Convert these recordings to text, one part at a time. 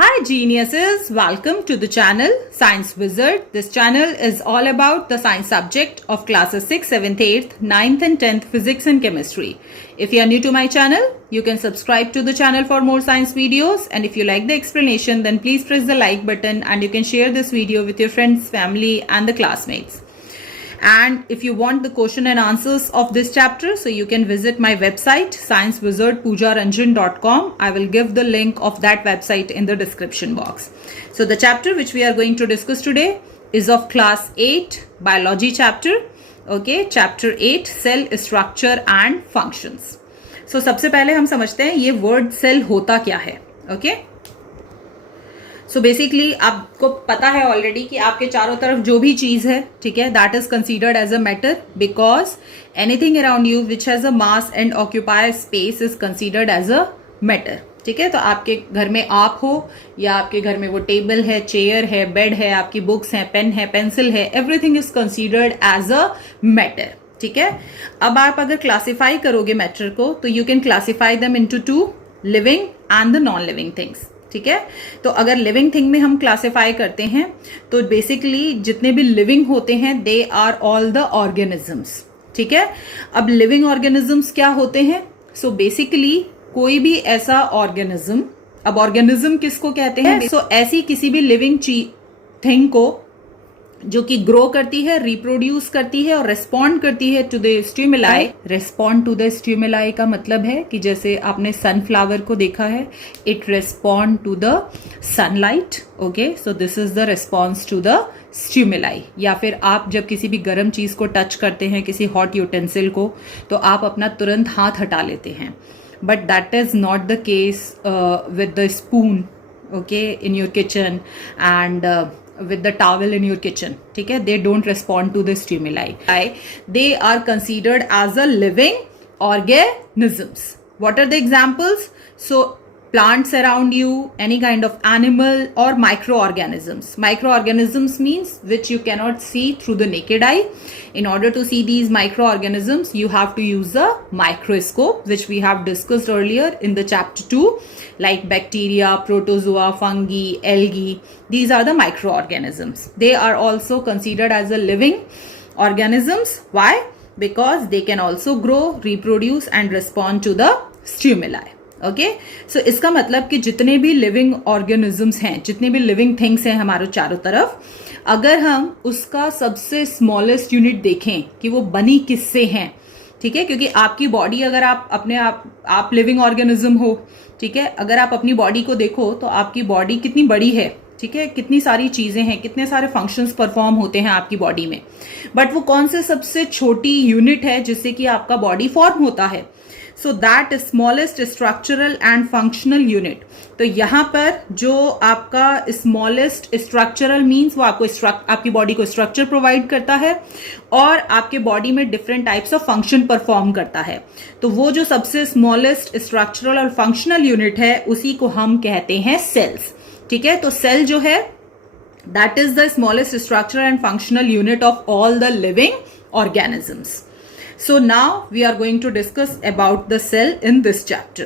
Hi geniuses, welcome to the channel Science Wizard. This channel is all about the science subject of classes 6th, 7th, 8th, 9th and 10th physics and chemistry. If you are new to my channel, you can subscribe to the channel for more science videos, and if you like the explanation then please press the like button and you can share this video with your friends, family and the classmates. And if you want the question and answers of this chapter, so you can visit my website sciencewizardpoojaranjan.com. I will give the link of that website in the description box. So the chapter which we are going to discuss today is of class 8 biology chapter. Okay, chapter 8 cell structure and functions. So सबसे पहले हम समझते हैं ये word cell होता क्या है. Okay. So basically आपको पता है ऑलरेडी कि आपके चारों तरफ जो भी चीज है, ठीक है, that is considered as a matter because anything around you which has a mass and occupy space is considered as a matter. ठीक है, तो आपके घर में आप हो या आपके घर में वो टेबल है, चेयर है, बेड है, आपकी बुक्स हैं, पेन है, पेंसिल है, everything is considered as a matter. ठीक है, अब आप अगर क्लासिफाई करोगे मैटर को तो you can classify them into two, living and the non living things. ठीक है, तो अगर लिविंग थिंग में हम क्लासिफाई करते हैं तो बेसिकली जितने भी लिविंग होते हैं they are all the organisms. ठीक है, अब लिविंग ऑर्गेनिजम्स क्या होते हैं? सो बेसिकली कोई भी ऐसा ऑर्गेनिज्म, अब ऑर्गेनिज्म किसको कहते हैं? सो ऐसी किसी भी लिविंग थिंग को जो कि ग्रो करती है, रिप्रोड्यूस करती है और रेस्पॉन्ड करती है to the stimuli. Respond to the stimuli का मतलब है कि जैसे आपने सनफ्लावर को देखा है, it respond to the sunlight. Okay, so this is the response to the stimuli. या फिर आप जब किसी भी गर्म चीज को टच करते हैं, किसी हॉट यूटेंसिल को, तो आप अपना तुरंत हाथ हटा लेते हैं. But that is not the case with the spoon, okay, in your kitchen and with the towel in your kitchen. ठीक है, they don't respond to the stimuli. They are considered as a living organisms. What are the examples? So plants around you, any kind of animal or microorganisms. Microorganisms means which you cannot see through the naked eye. In order to see these microorganisms, you have to use a microscope, which we have discussed earlier in the chapter 2, like bacteria, protozoa, fungi, algae. These are the microorganisms. They are also considered as a living organisms. Why? Because they can also grow, reproduce and respond to the stimuli. Okay, so इसका मतलब कि जितने भी living organisms हैं, जितने भी living things हैं हमारे चारों तरफ, अगर हम उसका सबसे स्मॉलेस्ट यूनिट देखें कि वो बनी किससे हैं, ठीक है, क्योंकि आपकी बॉडी, अगर आप लिविंग ऑर्गेनिज्म हो, ठीक है, अगर आप अपनी बॉडी को देखो तो आपकी बॉडी कितनी बड़ी है, ठीक है, कितनी सारी चीजें हैं, कितने सारे फंक्शंस परफॉर्म होते हैं आपकी बॉडी में, बट वो कौन से सबसे छोटी यूनिट है जिससे कि आपका बॉडी फॉर्म होता है? So that smallest structural and functional unit. तो यहां पर जो आपका स्मॉलेस्ट स्ट्रक्चरल मीन्स वो आपकी बॉडी को स्ट्रक्चर प्रोवाइड करता है और आपके बॉडी में different types of function perform करता है. तो वो जो सबसे स्मॉलेस्ट स्ट्रक्चरल और फंक्शनल यूनिट है उसी को हम कहते हैं सेल्स. ठीक है, तो सेल जो है that is the smallest structural and functional unit of all the living organisms. So now we are going to discuss about the cell in this chapter.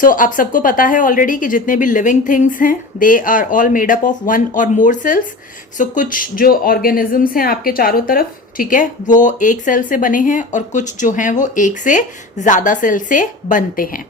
So आप सबको पता है ऑलरेडी कि जितने भी लिविंग थिंग्स हैं they are all made up of one or more sales. सो कुछ जो ऑर्गेनिजम्स हैं आपके चारों तरफ, ठीक है, वो एक सेल से बने हैं और कुछ जो हैं वो एक से ज्यादा सेल से बनते हैं.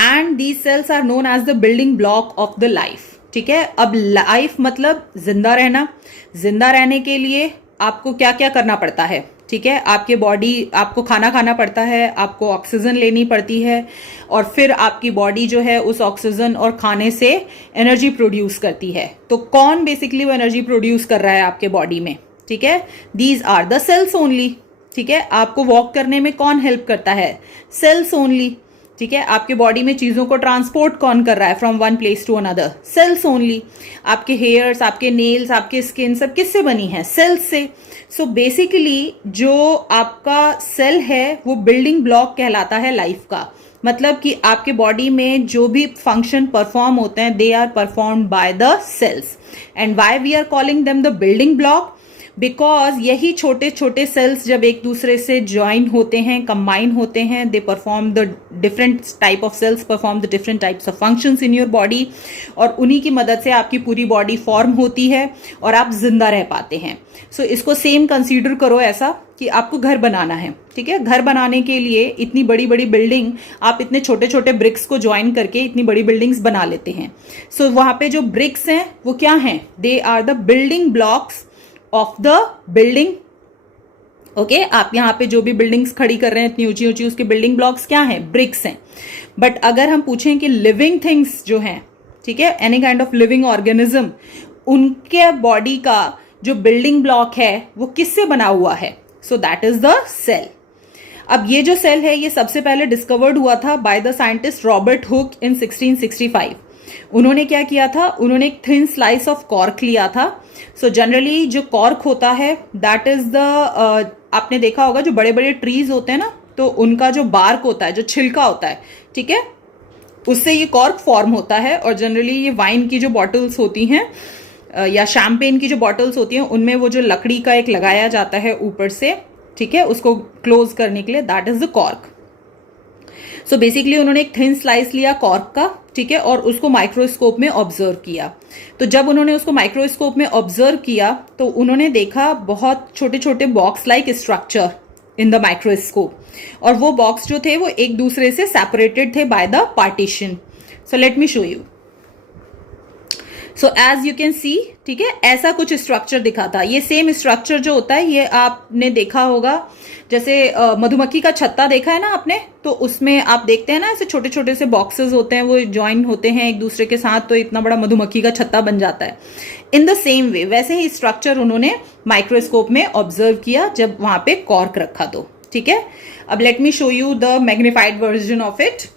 And these cells are known as the building block of the life. ठीक है, अब लाइफ मतलब जिंदा रहना. जिंदा रहने के लिए आपको क्या क्या करना पड़ता है? ठीक है, आपके बॉडी, आपको खाना खाना पड़ता है, आपको ऑक्सीजन लेनी पड़ती है और फिर आपकी बॉडी जो है उस ऑक्सीजन और खाने से एनर्जी प्रोड्यूस करती है. तो कौन बेसिकली वो एनर्जी प्रोड्यूस कर रहा है आपके बॉडी में? ठीक है, these are the cells only. ठीक है, आपको वॉक करने में कौन हेल्प करता है? Sales only. ठीक है, आपके बॉडी में चीजों को ट्रांसपोर्ट कौन कर रहा है from one place to another? Cells only. आपके हेयर्स, आपके नेल्स, आपके स्किन सब किससे बनी है? सेल्स से. सो बेसिकली जो आपका सेल है वो बिल्डिंग ब्लॉक कहलाता है लाइफ का. मतलब कि आपके बॉडी में जो भी फंक्शन परफॉर्म होते हैं they are performed by the cells. And why we are calling them the building block? Because यही छोटे छोटे सेल्स जब एक दूसरे से ज्वाइन होते हैं, कंबाइन होते हैं, दे perform the different type of cells perform the different types of functions in your body, और उन्हीं की मदद से आपकी पूरी बॉडी फॉर्म होती है और आप जिंदा रह पाते हैं. सो इसको सेम कंसीडर करो ऐसा कि आपको घर बनाना है. ठीक है, घर बनाने के लिए इतनी बड़ी बड़ी बिल्डिंग, आप इतने छोटे छोटे ब्रिक्स को ज्वाइन करके इतनी बड़ी बिल्डिंग्स बना लेते हैं. सो वहां पे जो ब्रिक्स हैं वो क्या हैं? They are the building blocks of the building. Okay, आप यहाँ पे जो भी बिल्डिंग्स खड़ी कर रहे हैं इतनी ऊंची ऊंची, उसके बिल्डिंग ब्लॉक्स क्या हैं? ब्रिक्स हैं. बट अगर हम पूछें कि लिविंग थिंग्स जो हैं, ठीक है, any kind of living organism, उनके बॉडी का जो बिल्डिंग ब्लॉक है वो किससे बना हुआ है? So that is the cell. अब ये जो सेल है ये सबसे पहले डिस्कवर्ड हुआ था by the scientist Robert Hooke in 1665. उन्होंने क्या किया था? उन्होंने एक थिन स्लाइस ऑफ कॉर्क लिया था. सो जनरली जो कॉर्क होता है दैट इज द, आपने देखा होगा जो बड़े बड़े ट्रीज होते हैं ना, तो उनका जो बार्क होता है, जो छिलका होता है, ठीक है, उससे ये कॉर्क फॉर्म होता है. और जनरली ये वाइन की जो बॉटल्स होती हैं या शैम्पेन की जो बॉटल्स होती हैं उनमें वो जो लकड़ी का एक लगाया जाता है ऊपर से, ठीक है, उसको क्लोज करने के लिए, that is the cork. So basically उन्होंने एक थिन स्लाइस लिया कॉर्क का, ठीक है, और उसको माइक्रोस्कोप में ऑब्जर्व किया. तो जब उन्होंने उसको माइक्रोस्कोप में ऑब्जर्व किया तो उन्होंने देखा बहुत छोटे छोटे box like structure in the microscope, और वो बॉक्स जो थे वो एक दूसरे से सेपरेटेड थे by the partition. So let me show you. So as you can see, ठीक है, ऐसा कुछ स्ट्रक्चर दिखा था. ये सेम स्ट्रक्चर जो होता है ये आपने देखा होगा, जैसे मधुमक्खी का छत्ता देखा है ना आपने, तो उसमें आप देखते हैं ना ऐसे छोटे छोटे से बॉक्सेस होते हैं, वो ज्वाइन होते हैं एक दूसरे के साथ, तो इतना बड़ा मधुमक्खी का छत्ता बन जाता है. इन द सेम वे वैसे ही स्ट्रक्चर उन्होंने माइक्रोस्कोप में ऑब्जर्व किया जब वहां पे कॉर्क रखा तो. ठीक है, अब let me show you the magnified version of it.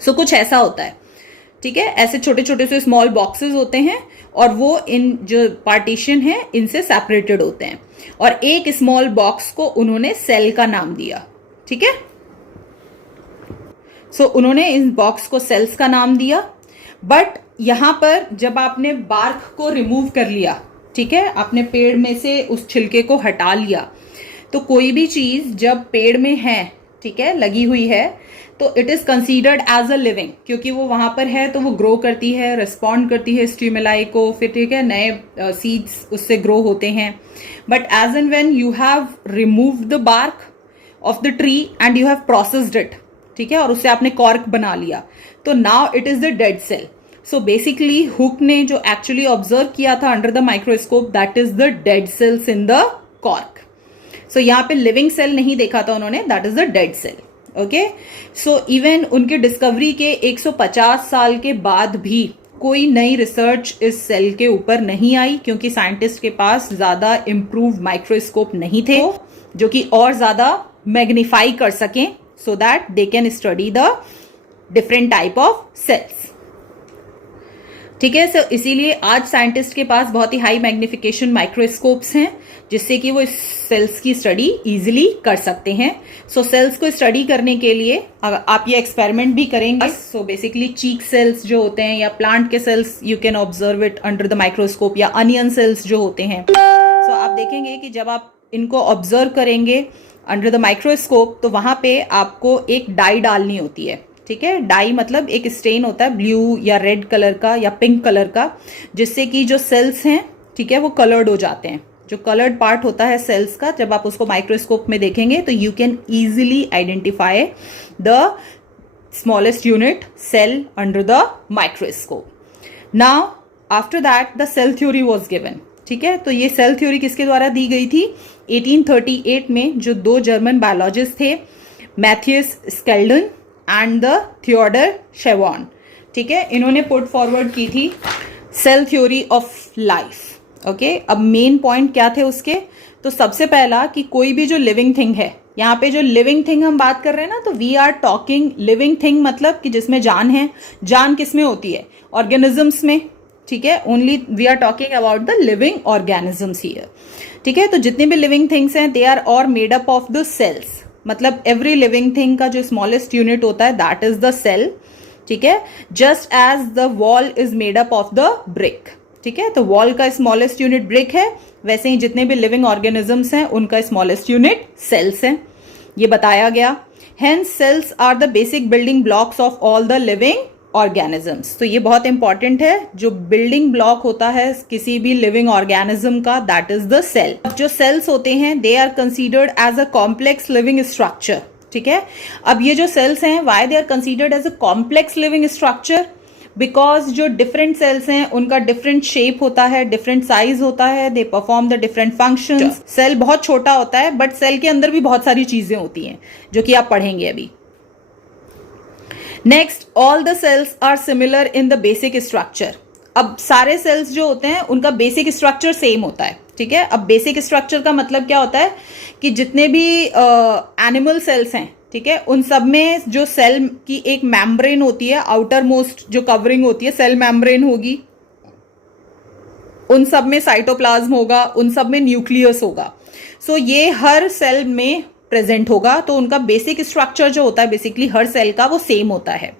So कुछ ऐसा होता है, ठीक है, ऐसे छोटे छोटे से स्मॉल बॉक्सेस होते हैं और वो इन जो पार्टीशन है इनसे सेपरेटेड होते हैं, और एक स्मॉल बॉक्स को उन्होंने सेल का नाम दिया. ठीक है, सो उन्होंने इन बॉक्स को सेल्स का नाम दिया. बट यहां पर जब आपने बार्क को रिमूव कर लिया, ठीक है, आपने पेड़ में से उस छिलके को हटा लिया, तो कोई भी चीज जब पेड़ में है, ठीक है, लगी हुई है, तो it is considered as a living, क्योंकि वो वहां पर है तो वो ग्रो करती है, रिस्पॉन्ड करती है स्टिमुलाई को, फिर ठीक है नए सीड्स उससे ग्रो होते हैं. But as and when you have removed the bark of the tree and you have processed it, ठीक है, और उससे आपने कॉर्क बना लिया, तो now it is the dead cell. So basically Hooke ने जो एक्चुअली ऑब्जर्व किया था under the microscope, that is the dead cells in the cork. So यहाँ पे लिविंग सेल नहीं देखा था उन्होंने, that is the dead cell. Okay, so even उनके डिस्कवरी के 150 साल के बाद भी कोई नई रिसर्च इस सेल के ऊपर नहीं आई, क्योंकि साइंटिस्ट के पास ज्यादा इम्प्रूव माइक्रोस्कोप नहीं थे जो कि और ज्यादा मैग्नीफाई कर सकें, so that they can study the different type of cells. ठीक है, सो इसीलिए आज साइंटिस्ट के पास बहुत ही हाई मैग्निफिकेशन माइक्रोस्कोप्स हैं जिससे कि वो इस सेल्स की स्टडी इजीली कर सकते हैं. सो सेल्स को स्टडी करने के लिए आप ये एक्सपेरिमेंट भी करेंगे. सो बेसिकली चीक सेल्स जो होते हैं या प्लांट के cells, you can observe it under the microscope, या अनियन सेल्स जो होते हैं. सो आप देखेंगे कि जब आप इनको ऑब्जर्व करेंगे अंडर द माइक्रोस्कोप तो वहां पे आपको एक डाई डालनी होती है. ठीक है, डाई मतलब एक स्टेन होता है ब्लू या रेड कलर का या पिंक कलर का, जिससे कि जो सेल्स हैं, ठीक है, वो कलर्ड हो जाते हैं. जो कलर्ड पार्ट होता है सेल्स का, जब आप उसको माइक्रोस्कोप में देखेंगे तो you can easily identify the smallest unit cell under the microscope. Now after that the cell theory was given. ठीक है, तो ये सेल थ्योरी किसके द्वारा दी गई थी? 1838 में जो दो जर्मन बायोलॉजिस्ट थे, Matthias Schleiden and the Theodor Schwann, ठीक है, इन्होंने पुट फॉरवर्ड की थी cell theory of life. Okay, अब मेन पॉइंट क्या थे उसके? तो सबसे पहला कि कोई भी जो लिविंग थिंग है, यहाँ पे जो लिविंग थिंग हम बात कर रहे हैं ना, तो we are talking living thing मतलब कि जिसमें जान है. जान किसमें होती है? ऑर्गेनिजम्स में. ठीक है, only we are talking about the living organisms here. ठीक है, तो जितने भी लिविंग थिंग्स हैं they are all made up of the cells. मतलब एवरी लिविंग थिंग का जो स्मॉलेस्ट यूनिट होता है दैट इज द सेल. ठीक है, just as the wall is made up of the brick. ठीक है, तो वॉल का स्मॉलेस्ट यूनिट ब्रिक है, वैसे ही जितने भी लिविंग ऑर्गेनिजम्स हैं उनका स्मॉलेस्ट यूनिट सेल्स है, ये बताया गया। Hence cells are the basic building blocks of all the living organisms. तो ये बहुत इंपॉर्टेंट है, जो बिल्डिंग ब्लॉक होता है किसी भी लिविंग ऑर्गेनिज्म का, दैट इज द सेल। जो सेल्स होते हैं they are considered as a complex living structure, ठीक है। अब ये जो सेल्स हैं why they are considered as a complex living structure, because जो डिफरेंट सेल्स हैं उनका डिफरेंट शेप होता है, डिफरेंट साइज होता है, they perform the different functions. Cell बहुत छोटा होता है बट सेल के अंदर भी बहुत सारी चीजें होती हैं जो कि आप पढ़ेंगे अभी। Next, all the cells are similar in the basic structure. अब सारे सेल्स जो होते हैं उनका बेसिक स्ट्रक्चर सेम होता है, ठीक है। अब बेसिक स्ट्रक्चर का मतलब क्या होता है कि जितने भी एनिमल सेल्स हैं, ठीक है, उन सब में जो सेल की एक मेम्ब्रेन होती है, आउटर मोस्ट जो कवरिंग होती है सेल मेम्ब्रेन होगी, उन सब में साइटोप्लाज्म होगा, उन सब में न्यूक्लियस होगा। सो ये हर सेल में प्रेजेंट होगा, तो उनका बेसिक स्ट्रक्चर जो होता है बेसिकली हर सेल का वो सेम होता है,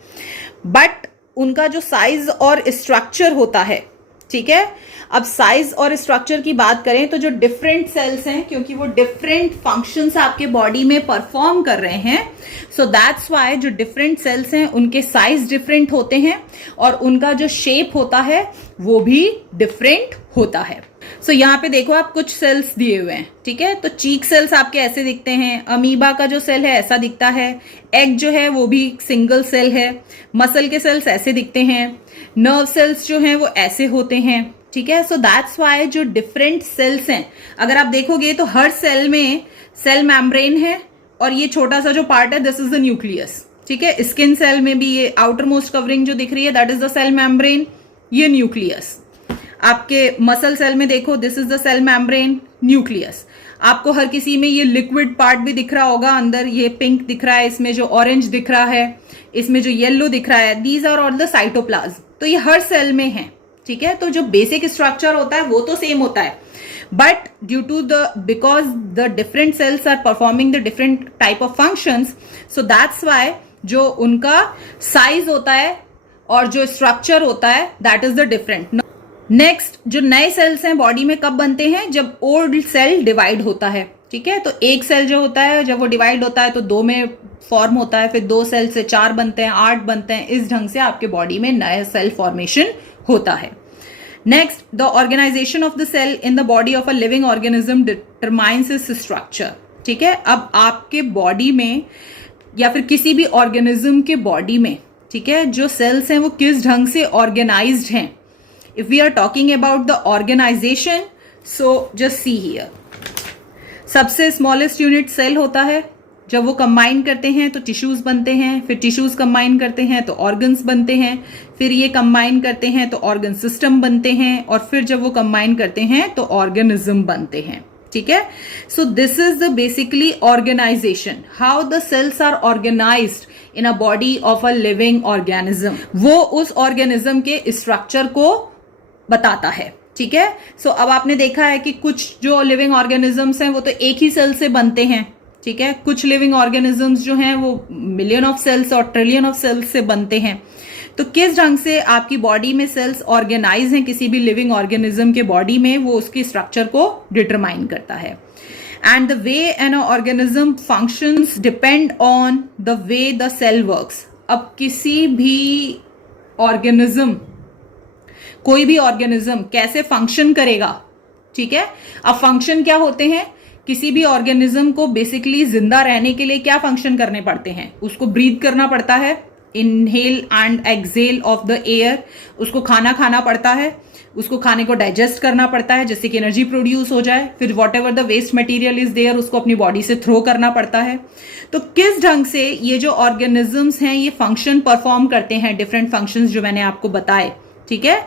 बट उनका जो साइज और स्ट्रक्चर होता है, ठीक है। अब साइज और स्ट्रक्चर की बात करें तो जो डिफरेंट सेल्स हैं, क्योंकि वो डिफरेंट फंक्शंस आपके बॉडी में परफॉर्म कर रहे हैं, सो दैट्स वाई जो डिफरेंट सेल्स हैं उनके साइज डिफरेंट होते हैं और उनका जो शेप होता है वो भी डिफरेंट होता है। सो यहाँ पे देखो आप कुछ सेल्स दिए हुए हैं, ठीक है। तो चीक सेल्स आपके ऐसे दिखते हैं, अमीबा का जो सेल है ऐसा दिखता है, एग जो है वो भी सिंगल सेल है, मसल के सेल्स ऐसे दिखते हैं, नर्व सेल्स जो हैं वो ऐसे होते हैं, ठीक है। सो दैट्स वाई जो डिफरेंट सेल्स हैं, अगर आप देखोगे तो हर सेल में सेल मेम्ब्रेन है और ये छोटा सा जो पार्ट है दिस इज द न्यूक्लियस, ठीक है। स्किन सेल में भी ये आउटर मोस्ट कवरिंग जो दिख रही है that is the cell membrane, ये न्यूक्लियस। आपके मसल सेल में देखो this is the cell membrane, nucleus. आपको हर किसी में ये लिक्विड पार्ट भी दिख रहा होगा, अंदर ये पिंक दिख रहा है, इसमें जो ऑरेंज दिख रहा है, इसमें जो येलो दिख रहा है, these are all the cytoplasm. तो ये हर सेल में है, ठीक है। तो जो बेसिक स्ट्रक्चर होता है वो तो सेम होता है, but due to because the different cells are performing the different type of functions, so that's why जो उनका साइज होता है और जो स्ट्रक्चर होता है that is the different. Next, जो नए सेल्स हैं बॉडी में कब बनते हैं, जब ओल्ड सेल डिवाइड होता है, ठीक है। तो एक सेल जो होता है जब वो डिवाइड होता है तो 2 में फॉर्म होता है, फिर 2 सेल से 4 बनते हैं, 8 बनते हैं, इस ढंग से आपके बॉडी में नया सेल फॉर्मेशन होता है। Next, the organisation of the cell in the body of a living organism determines its structure, ठीक है। अब आपके बॉडी में या फिर किसी भी ऑर्गेनिज्म के बॉडी में, ठीक है, जो सेल्स हैं वो किस ढंग से ऑर्गेनाइज्ड हैं। If we are talking about the organization, so just see here. सबसे स्मॉलेस्ट यूनिट सेल होता है, जब वो कंबाइन करते हैं तो टिश्यूज बनते हैं, फिर टिश्यूज कंबाइन करते हैं तो ऑर्गन्स बनते हैं, फिर ये कंबाइन करते हैं तो ऑर्गन सिस्टम बनते हैं, और फिर जब वो कंबाइन करते हैं तो ऑर्गेनिज्म बनते हैं, ठीक है। So this is the basically organisation, how the cells are organised in a body of a living organism. वो उस ऑर्गेनिज्म के स्ट्रक्चर को बताता है, ठीक है। सो अब आपने देखा है कि कुछ जो लिविंग ऑर्गेनिजम्स हैं वो तो एक ही सेल से बनते हैं, ठीक है। कुछ लिविंग ऑर्गेनिजम्स जो हैं वो मिलियन ऑफ सेल्स और ट्रिलियन ऑफ सेल्स से बनते हैं। तो किस ढंग से आपकी बॉडी में सेल्स ऑर्गेनाइज हैं किसी भी लिविंग ऑर्गेनिज्म के बॉडी में, वो उसकी स्ट्रक्चर को डिटरमाइन करता है। And the way an organism functions depend on the way the cell works. अब किसी भी ऑर्गेनिज्म, कोई भी ऑर्गेनिज्म कैसे फंक्शन करेगा, ठीक है। अब फंक्शन क्या होते हैं, किसी भी ऑर्गेनिज्म को बेसिकली जिंदा रहने के लिए क्या फंक्शन करने पड़ते हैं, उसको ब्रीथ करना पड़ता है, inhale and exhale of the air, उसको खाना खाना पड़ता है, उसको खाने को डाइजेस्ट करना पड़ता है जिससे कि एनर्जी प्रोड्यूस हो जाए, फिर whatever the waste material is there उसको अपनी बॉडी से थ्रो करना पड़ता है। तो किस ढंग से ये जो ऑर्गेनिजम्स हैं ये फंक्शन परफॉर्म करते हैं, डिफरेंट फंक्शंस जो मैंने आपको बताए, ठीक है,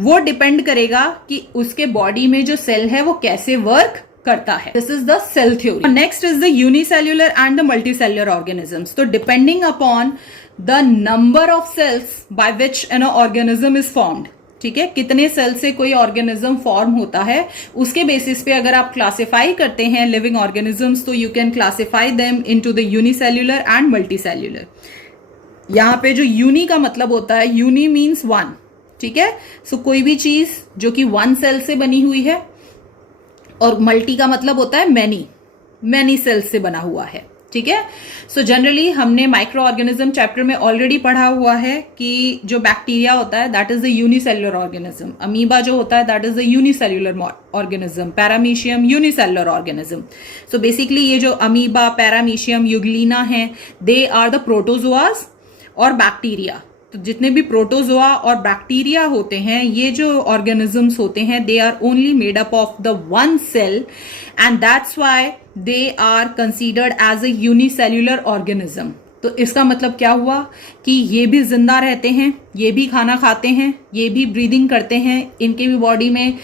वो डिपेंड करेगा कि उसके बॉडी में जो सेल है वो कैसे वर्क करता है। This is the cell theory. Next is the unicellular and the multicellular organisms. तो depending upon the number of cells by which an organism is formed, ठीक है, कितने सेल से कोई ऑर्गेनिज्म फॉर्म होता है उसके बेसिस पे अगर आप क्लासिफाई करते हैं लिविंग ऑर्गेनिजम्स, तो you can classify them into the unicellular and multicellular. यहां पे जो यूनि का मतलब होता है, यूनि मीन्स 1, ठीक है। सो कोई भी चीज जो कि 1 सेल से बनी हुई है और मल्टी का मतलब होता है मैनी सेल्स से बना हुआ है, ठीक है। सो जनरली हमने माइक्रो ऑर्गेनिज्म चैप्टर में ऑलरेडी पढ़ा हुआ है कि जो बैक्टीरिया होता है that is the unicellular organism, amoeba जो होता है that is the unicellular organism, paramecium unicellular organism. So basically ये जो अमीबा, पैरामीशियम, यूग्लिना है, दे आर द प्रोटोजोआस और बैक्टीरिया। तो जितने भी प्रोटोजोआ और बैक्टीरिया होते हैं, ये जो ऑर्गेनिजम्स होते हैं, they are only made up of the one cell and that's why they are considered as a unicellular organism. तो इसका मतलब क्या हुआ कि ये भी जिंदा रहते हैं, ये भी खाना खाते हैं, ये भी ब्रीदिंग करते हैं, इनके भी बॉडी में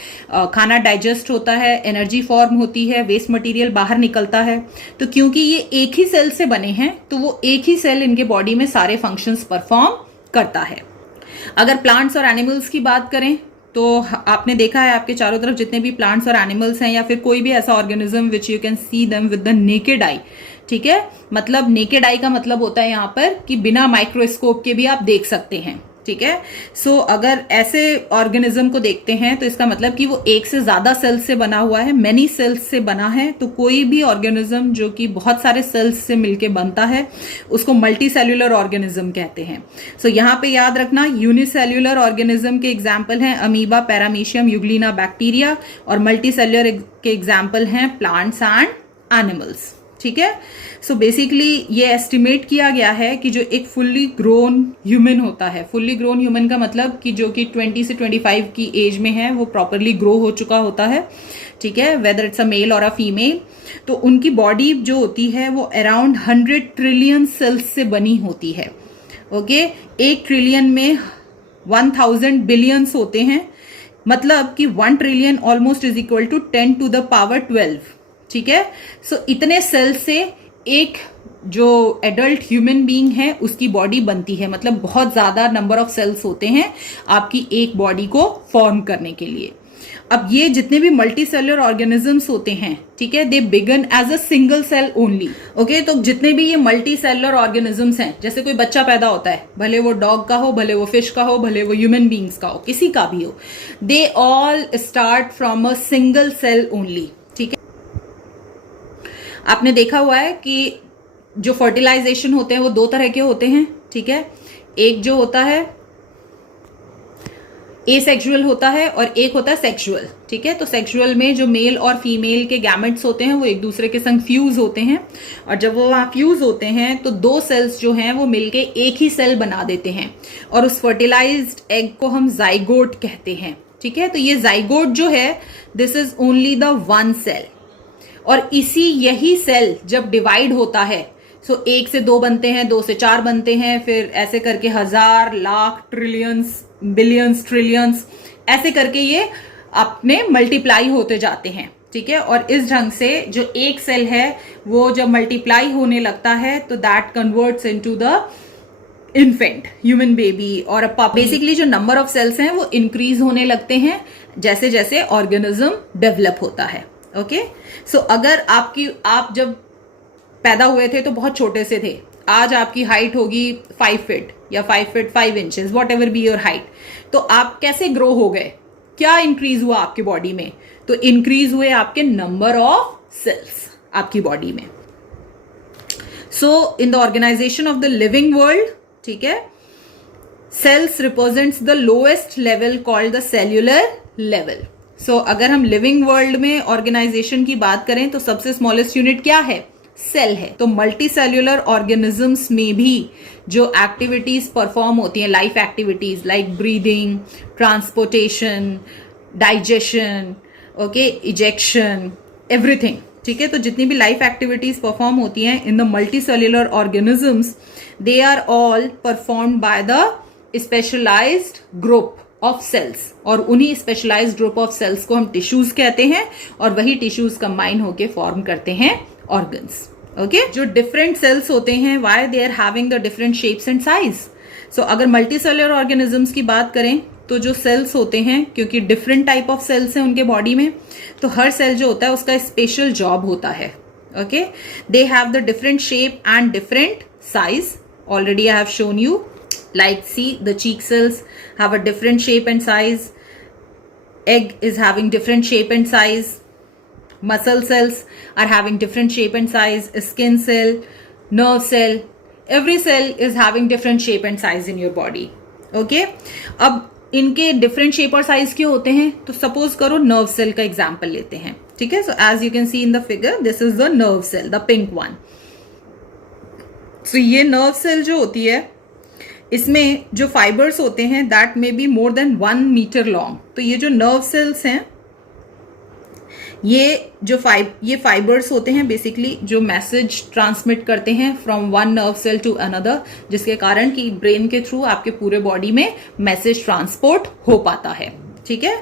खाना डाइजेस्ट होता है, एनर्जी फॉर्म होती है, वेस्ट मटेरियल बाहर निकलता है। तो क्योंकि ये एक ही सेल से बने हैं तो वो एक ही सेल इनके बॉडी में सारे फंक्शंस परफॉर्म करता है। अगर प्लांट्स और एनिमल्स की बात करें तो आपने देखा है आपके चारों तरफ जितने भी प्लांट्स और एनिमल्स हैं या फिर कोई भी ऐसा organism which you can see them with the naked eye, ठीक है। मतलब नेकेड आई का मतलब होता है यहां पर कि बिना माइक्रोस्कोप के भी आप देख सकते हैं, ठीक है। सो अगर ऐसे ऑर्गेनिज्म को देखते हैं तो इसका मतलब कि वो एक से ज्यादा सेल्स से बना हुआ है, मेनी सेल्स से बना है। तो कोई भी ऑर्गेनिज्म जो कि बहुत सारे सेल्स से मिलके बनता है उसको मल्टी सेल्यूलर ऑर्गेनिज्म कहते हैं। सो यहाँ पे याद रखना यूनिसेल्यूलर ऑर्गेनिज्म के एग्जाम्पल हैं अमीबा, पैरामीशियम, यूग्लिना, बैक्टीरिया, और मल्टी सेल्यूलर के एग्जाम्पल हैं प्लांट्स एंड एनिमल्स, ठीक है। सो बेसिकली ये एस्टिमेट किया गया है कि जो एक फुल्ली ग्रोन ह्यूमन होता है, फुल्ली ग्रोन ह्यूमन का मतलब कि जो कि 20 से 25 की एज में है, वो प्रॉपरली ग्रो हो चुका होता है, ठीक है, वेदर इट्स अ मेल और अ फीमेल। तो उनकी बॉडी जो होती है वो अराउंड 100 ट्रिलियन सेल्स से बनी होती है, ओके। 1 ट्रिलियन में 1000 बिलियंस होते हैं, मतलब कि 1 trillion almost is equal to 10 to the power 12, ठीक है। सो इतने सेल से एक जो एडल्ट ह्यूमन बीइंग है उसकी बॉडी बनती है, मतलब बहुत ज्यादा नंबर ऑफ सेल्स होते हैं आपकी एक बॉडी को फॉर्म करने के लिए। अब ये जितने भी मल्टी सेलुलर ऑर्गेनिजम्स होते हैं, ठीक है, they begin as a single cell only, okay. तो जितने भी ये मल्टी सेलुलर ऑर्गेनिजम्स हैं, जैसे कोई बच्चा पैदा होता है, भले वो डॉग का हो, भले वो फिश का हो, भले वो ह्यूमन बीइंग्स का हो, किसी का भी हो, they all start from a single cell only, ठीक है। आपने देखा हुआ है कि जो फर्टिलाइजेशन होते हैं वो 2 तरह के होते हैं, ठीक है। एक जो होता है एसेक्सुअल होता है और एक होता है सेक्सुअल, ठीक है। तो सेक्सुअल में जो मेल और फीमेल के गैमेट्स होते हैं वो एक दूसरे के संग फ्यूज होते हैं, और जब वो वहां फ्यूज होते हैं तो 2 सेल्स जो हैं वो मिलके एक ही सेल बना देते हैं, और उस फर्टिलाइज्ड एग को हम जाइगोट कहते हैं, ठीक है। तो ये जाइगोट जो है this is only the 1 cell, और इसी यही सेल जब डिवाइड होता है, सो 1 से 2 बनते हैं, 2 से 4 बनते हैं, फिर ऐसे करके 1000, लाख, ट्रिलियंस, बिलियंस, ट्रिलियंस, ऐसे करके ये अपने मल्टीप्लाई होते जाते हैं, ठीक है। और इस ढंग से जो एक सेल है वो जब मल्टीप्लाई होने लगता है तो that converts into the infant, human baby और अ पप। बेसिकली जो नंबर ऑफ सेल्स हैं वो इंक्रीज होने लगते हैं जैसे जैसे ऑर्गेनिज्म डेवलप होता है, ओके। सो अगर आप जब पैदा हुए थे तो बहुत छोटे से थे, आज आपकी हाइट होगी 5 फीट या 5 feet 5 inches, what ever be your height, तो आप कैसे ग्रो हो गए, क्या इंक्रीज हुआ आपकी बॉडी में, तो इंक्रीज हुए आपके नंबर ऑफ सेल्स आपकी बॉडी में। So in the organisation of the living world, ठीक है, cells represents the lowest level called the cellular level. So अगर हम लिविंग वर्ल्ड में ऑर्गेनाइजेशन की बात करें तो सबसे स्मॉलेस्ट यूनिट क्या है, सेल है। तो मल्टी सेल्यूलर ऑर्गेनिजम्स में भी जो एक्टिविटीज परफॉर्म होती हैं, life activities like breathing, transportation, digestion, okay, ejection, everything, ठीक है। तो जितनी भी लाइफ एक्टिविटीज परफॉर्म होती हैं in the multicellular organisms, they are all performed by the specialised group of cells, और उन्हीं स्पेशलाइज्ड ग्रुप ऑफ सेल्स को हम टिश्यूज कहते हैं, और वही टिश्यूज कंबाइन होके फॉर्म करते हैं ऑर्गन्स, ओके। जो डिफरेंट सेल्स होते हैं, why they are having the different shapes and size. So अगर मल्टी सेल्यूलर ऑर्गेनिजम्स की बात करें तो जो सेल्स होते हैं, क्योंकि डिफरेंट टाइप ऑफ सेल्स हैं उनके बॉडी में, तो हर सेल जो होता है उसका स्पेशल जॉब होता है, okay. They have the different shape and different size, already I have shown you, like see the cheek cells have a different shape and size, egg is having different shape and size, Muscle cells are having different shape and size, skin cell, nerve cell, every cell is having different shape and size in your body. Okay, अब इनके different shape और size क्यों होते हैं? तो suppose करो nerve cell का example लेते हैं, ठीक है. So as you can see in the figure, this is the nerve cell, the pink one. So ये नर्व सेल जो होती है, इसमें जो फाइबर्स होते हैं that may be more than 1 metre long. तो ये जो नर्व सेल्स हैं, ये फाइबर्स होते हैं बेसिकली जो मैसेज ट्रांसमिट करते हैं from one nerve cell to another, जिसके कारण कि ब्रेन के थ्रू आपके पूरे बॉडी में मैसेज ट्रांसपोर्ट हो पाता है. ठीक है.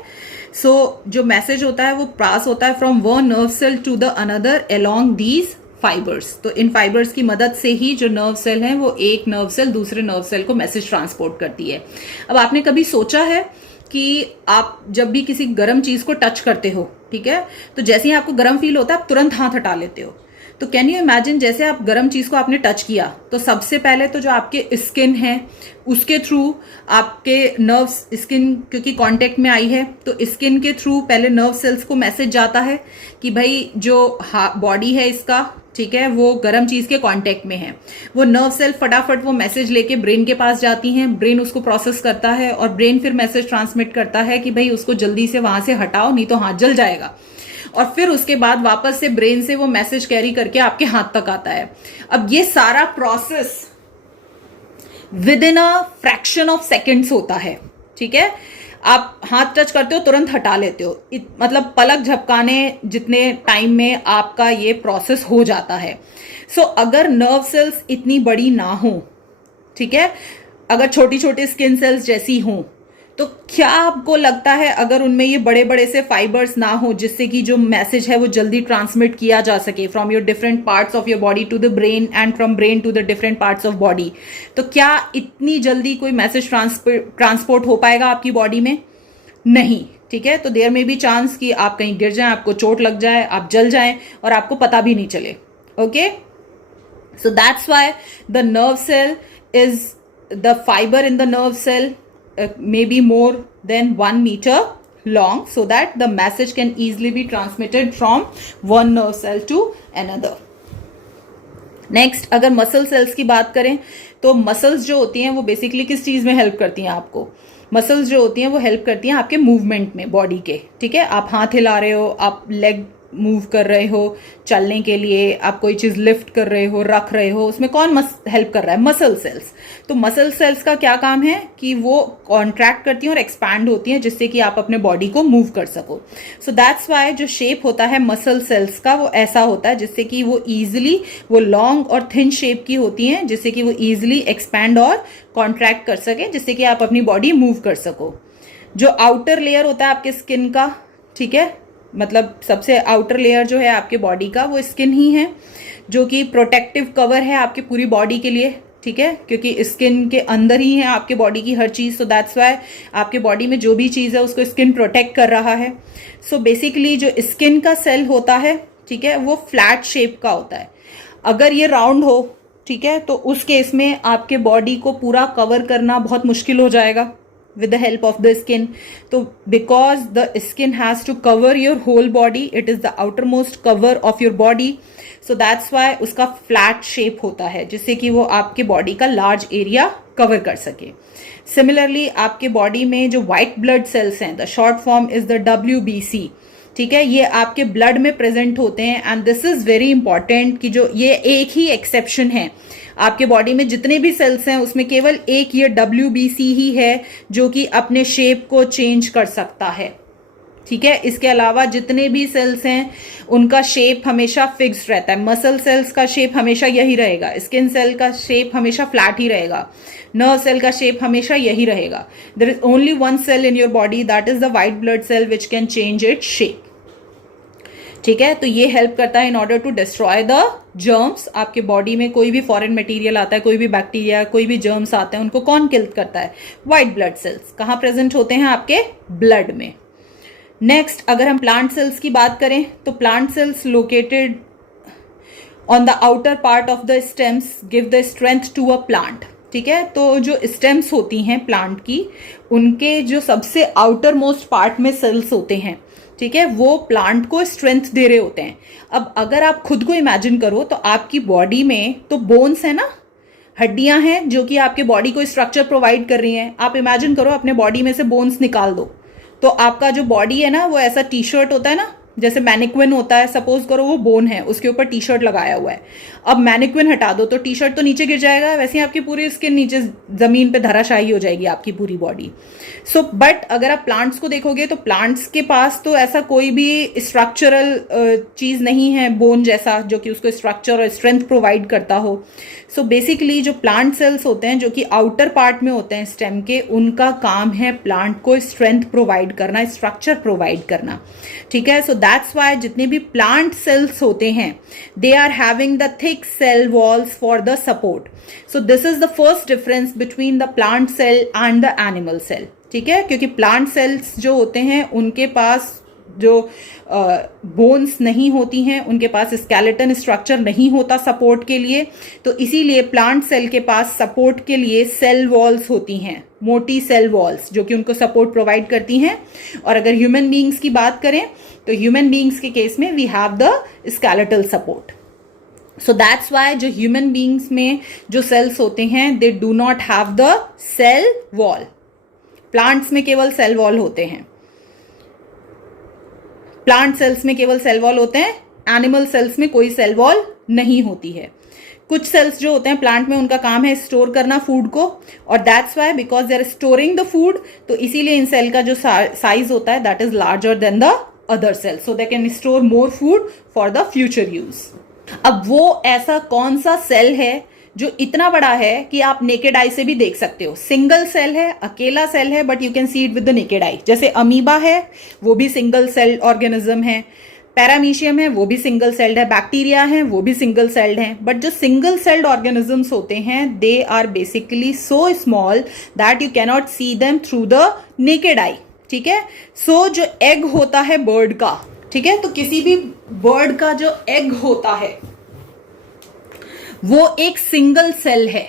सो जो मैसेज होता है वो पास होता है from one nerve cell to the another along these fibres. तो इन फाइबर्स की मदद से ही जो नर्व सेल है वो एक नर्व सेल दूसरे नर्व सेल को मैसेज ट्रांसपोर्ट करती है. अब आपने कभी सोचा है कि आप जब भी किसी गर्म चीज को टच करते हो, ठीक है, तो जैसे ही आपको गर्म फील होता है आप तुरंत हाथ हटा लेते हो. तो कैन यू इमेजिन, जैसे आप गर्म चीज को आपने टच किया तो सबसे पहले तो जो आपके स्किन है उसके थ्रू आपके नर्व्स, स्किन क्योंकि कांटेक्ट में आई है तो स्किन के थ्रू पहले नर्व सेल्स को मैसेज जाता है कि भाई जो बॉडी है इसका, ठीक है, वो गर्म चीज के कांटेक्ट में है. वो नर्व सेल फटाफट वो मैसेज लेके ब्रेन के पास जाती हैं, ब्रेन उसको प्रोसेस करता है और ब्रेन फिर मैसेज ट्रांसमिट करता है कि भाई उसको जल्दी से वहां से हटाओ नहीं तो हाथ जल जाएगा. और फिर उसके बाद वापस से ब्रेन से वो मैसेज कैरी करके आपके हाथ तक आता है. अब ये सारा process with in a fraction of seconds होता है. ठीक है, आप हाथ टच करते हो तुरंत हटा लेते हो, मतलब पलक झपकाने जितने टाइम में आपका ये प्रोसेस हो जाता है. सो अगर नर्व सेल्स इतनी बड़ी ना हो, ठीक है, अगर छोटी छोटी स्किन सेल्स जैसी हों, तो क्या आपको लगता है अगर उनमें ये बड़े बड़े से फाइबर्स ना हो जिससे कि जो मैसेज है वो जल्दी ट्रांसमिट किया जा सके from your different parts of your body to the brain and from brain to the different parts of body, तो क्या इतनी जल्दी कोई मैसेज ट्रांसपोर्ट हो पाएगा आपकी बॉडी में? नहीं. ठीक है, तो देयर में भी चांस कि आप कहीं गिर जाएं, आपको चोट लग जाए, आप जल जाएं और आपको पता भी नहीं चले. Okay, so that's why the nerve cell is the fibre in the nerve cell may be more than 1 meter long so that the message can easily be transmitted from one nerve cell to another. Next, अगर muscle cells की बात करें तो muscles जो होती हैं वो basically किस चीज में हेल्प करती हैं आपको? मसल्स जो होती हैं वो हेल्प करती हैं आपके मूवमेंट में बॉडी के. ठीक है, आप हाथ हिला रहे हो, आप लेग मूव कर रहे हो चलने के लिए, आप कोई चीज लिफ्ट कर रहे हो, रख रहे हो, उसमें कौन हेल्प कर रहा है? Muscle cells. तो मसल सेल्स का क्या काम है कि वो कॉन्ट्रैक्ट करती हैं और एक्सपैंड होती हैं जिससे कि आप अपने बॉडी को मूव कर सको. सो दैट्स वाई जो शेप होता है मसल सेल्स का वो ऐसा होता है जिससे कि वो इजिली, वो लॉन्ग और थिन शेप की होती हैं जिससे कि वो इजिली एक्सपैंड और कॉन्ट्रैक्ट कर सके जिससे कि आप अपनी बॉडी मूव कर सको. जो आउटर लेयर होता है आपके स्किन का, ठीक है, मतलब सबसे आउटर लेयर जो है आपके बॉडी का वो स्किन ही है जो कि प्रोटेक्टिव कवर है आपकी पूरी बॉडी के लिए. ठीक है, क्योंकि स्किन के अंदर ही है आपके बॉडी की हर चीज. सो दैट्स वाई आपके बॉडी में जो भी चीज है उसको स्किन प्रोटेक्ट कर रहा है. सो बेसिकली जो स्किन का सेल होता है, ठीक है, वो फ्लैट शेप का होता है. अगर ये राउंड हो, ठीक है, तो उस केस में आपके बॉडी को पूरा कवर करना बहुत मुश्किल हो जाएगा with the help of the skin. So because the skin has to cover your whole body, it is the outermost cover of your body. So that's why उसका flat shape होता है जिससे कि वो आपके बॉडी का large area cover कर सके. Similarly आपके बॉडी में जो white blood cells हैं, the short form is the WBC. ठीक है, ये आपके ब्लड में प्रेजेंट होते हैं and this is very important कि जो ये एक ही एक्सेप्शन है आपके बॉडी में जितने भी सेल्स हैं उसमें केवल एक ये WBC ही है जो कि अपने शेप को चेंज कर सकता है. ठीक है, इसके अलावा जितने भी सेल्स हैं उनका शेप हमेशा फिक्स्ड रहता है. मसल सेल्स का शेप हमेशा यही रहेगा, स्किन सेल का शेप हमेशा फ्लैट ही रहेगा, नर्व सेल का शेप हमेशा यही रहेगा. There is only one cell in your body that is the white blood cell which can change its shape. ठीक है, तो ये हेल्प करता है in order to destroy the germs. आपके बॉडी में कोई भी फॉरेन मटेरियल आता है, कोई भी बैक्टीरिया, कोई भी जर्म्स आते हैं, उनको कौन किल करता है? White blood cells. कहाँ प्रेजेंट होते हैं? आपके ब्लड में. नेक्स्ट, अगर हम प्लांट सेल्स की बात करें तो plant cells located on the outer part of the stems give the strength to a plant. ठीक है, तो जो स्टेम्स होती हैं प्लांट की, उनके जो सबसे आउटर मोस्ट पार्ट में सेल्स होते हैं ठीक है, वो प्लांट को स्ट्रेंथ दे रहे होते हैं। अब अगर आप खुद को इमेजिन करो तो आपकी बॉडी में तो बोन्स है ना, हड्डियां हैं जो कि आपके बॉडी को स्ट्रक्चर प्रोवाइड कर रही हैं। आप इमेजिन करो अपने बॉडी में से बोन्स निकाल दो तो आपका जो बॉडी है ना वो ऐसा टी शर्ट होता है ना, जैसे मैनिक्विन होता है, सपोज करो वो बोन है, उसके ऊपर टी शर्ट लगाया हुआ है। अब मैनिक्विन हटा दो तो टी शर्ट तो नीचे गिर जाएगा, वैसे ही आपकी पूरी स्किन नीचे जमीन पे धराशायी हो जाएगी आपकी पूरी बॉडी। सो बट अगर आप प्लांट्स को देखोगे तो प्लांट्स के पास तो ऐसा कोई भी स्ट्रक्चरल चीज नहीं है बोन जैसा जो कि उसको स्ट्रक्चर और स्ट्रेंथ प्रोवाइड करता हो। सो बेसिकली जो प्लांट सेल्स होते हैं जो कि आउटर पार्ट में होते हैं स्टेम के, उनका काम है प्लांट को स्ट्रेंथ प्रोवाइड करना, स्ट्रक्चर प्रोवाइड करना। ठीक है, सो दैट्स वाई जितने भी प्लांट सेल्स होते हैं they are having the thick cell walls for the support. So this is the first difference between the plant cell and the animal cell. ठीक है, क्योंकि प्लांट सेल्स जो होते हैं उनके पास जो बोन्स नहीं होती हैं, उनके पास स्केलेटन स्ट्रक्चर नहीं होता सपोर्ट के लिए, तो इसीलिए प्लांट सेल के पास सपोर्ट के लिए सेल वॉल्स होती हैं, मोटी सेल वॉल्स जो कि उनको सपोर्ट प्रोवाइड करती हैं। और अगर ह्यूमन बीइंग्स की बात करें तो ह्यूमन बीइंग्स के केस में we have the skeletal support. So that's why जो ह्यूमन बीइंग्स में जो सेल्स होते हैं they do not have the cell wall. Plants में केवल सेल वॉल होते हैं, प्लांट सेल्स में केवल सेल वॉल होते हैं, एनिमल सेल्स में कोई सेल वॉल नहीं होती है। कुछ सेल्स जो होते हैं प्लांट में उनका काम है स्टोर करना फूड को, और that's why because they are storing the food, तो इसीलिए इन सेल का जो साइज होता है that is larger than the other cell, so they can store more food for the future use. अब वो ऐसा कौन सा सेल है जो इतना बड़ा है कि आप नेकेड आई से भी देख सकते हो? सिंगल सेल है, अकेला सेल है, but you can see it with the naked आई। जैसे अमीबा है वो भी सिंगल सेल ऑर्गेनिज्म है, पैरामीशियम है वो भी सिंगल सेल्ड है, बैक्टीरिया है वो भी सिंगल सेल्ड है। बट जो सिंगल सेल्ड ऑर्गेनिजम्स होते हैं they are basically so small that you cannot see them through the naked eye. ठीक है, सो जो एग होता है बर्ड का, ठीक है, तो किसी भी बर्ड का जो एग होता है वो एक सिंगल सेल है।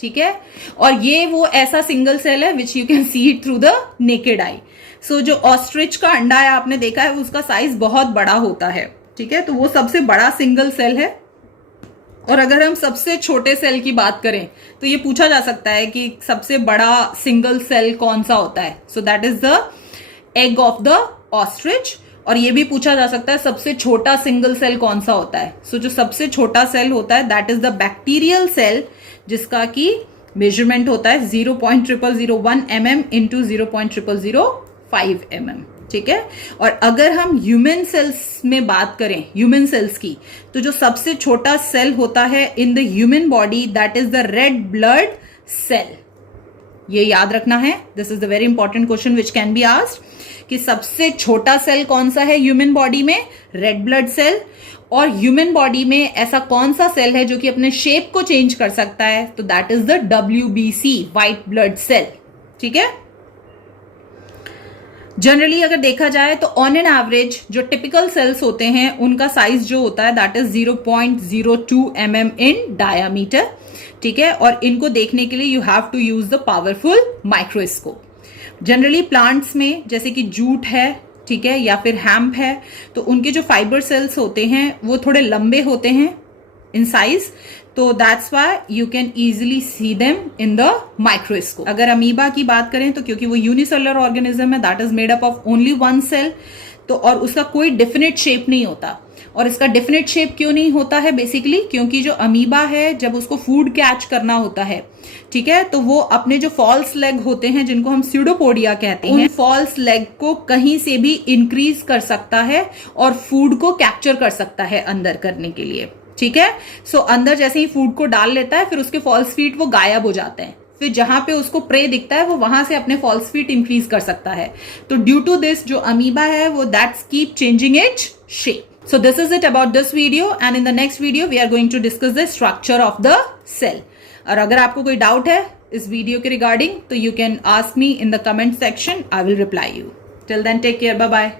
ठीक है, और ये वो ऐसा सिंगल सेल है which you can see it through the naked eye. So जो ऑस्ट्रिच का अंडा है आपने देखा है उसका साइज बहुत बड़ा होता है। ठीक है, तो वो सबसे बड़ा सिंगल सेल है। और अगर हम सबसे छोटे सेल की बात करें तो ये पूछा जा सकता है कि सबसे बड़ा सिंगल सेल कौन सा होता है। So that is the egg of the ostrich. और ये भी पूछा जा सकता है सबसे छोटा सिंगल सेल कौन सा होता है। सो जो सबसे छोटा सेल होता है that is the bacterial cell, जिसका की मेजरमेंट होता है 0.0001 mm इंटू 0.0005 mm। ठीक है, और अगर हम ह्यूमन सेल्स में बात करें, ह्यूमन सेल्स की, तो जो सबसे छोटा सेल होता है in the human body that is the red blood cell. ये याद रखना है, this is the very important question which can be asked कि सबसे छोटा सेल कौन सा है ह्यूमन बॉडी में? Red blood cell. और ह्यूमन बॉडी में ऐसा कौन सा सेल है जो कि अपने शेप को चेंज कर सकता है? तो that is the WBC, white blood cell. ठीक है, जनरली अगर देखा जाए तो ऑन एन एवरेज जो टिपिकल सेल्स होते हैं उनका साइज जो होता है that is 0.02 mm in diameter. ठीक है, और इनको देखने के लिए you have to use the powerful microscope. Generally plants में जैसे कि जूट है, ठीक है, या फिर हैम्प है, तो उनके जो फाइबर सेल्स होते हैं वो थोड़े लंबे होते हैं इन साइज, तो that's why you can easily see them in the microscope. अगर अमीबा की बात करें तो क्योंकि वो यूनिसेलुलर ऑर्गेनिज्म है that is made up of only one cell, तो और उसका कोई डेफिनेट शेप नहीं होता। और इसका डेफिनेट शेप क्यों नहीं होता है? बेसिकली क्योंकि जो अमीबा है जब उसको फूड कैच करना होता है, ठीक है, तो वो अपने जो फॉल्स लेग होते हैं जिनको हम स्यूडोपोडिया कहते हैं, उन फॉल्स लेग को कहीं से भी इंक्रीज कर सकता है और फूड को कैप्चर कर सकता है अंदर करने के लिए। ठीक है, सो अंदर जैसे ही फूड को डाल लेता है फिर उसके फॉल्स फीट वो गायब हो जाते हैं, फिर जहां पे उसको प्रे दिखता है वो वहां से अपने फॉल्स फीट इंक्रीज कर सकता है। तो ड्यू टू दिस जो अमीबा है वो that's keep changing its shape. So this is it about this video, and in the next video we are going to discuss the structure of the cell. और अगर आपको कोई doubt है इस video के रिगार्डिंग तो you can ask me in the comment section. I will reply you. Till then, take care. Bye bye.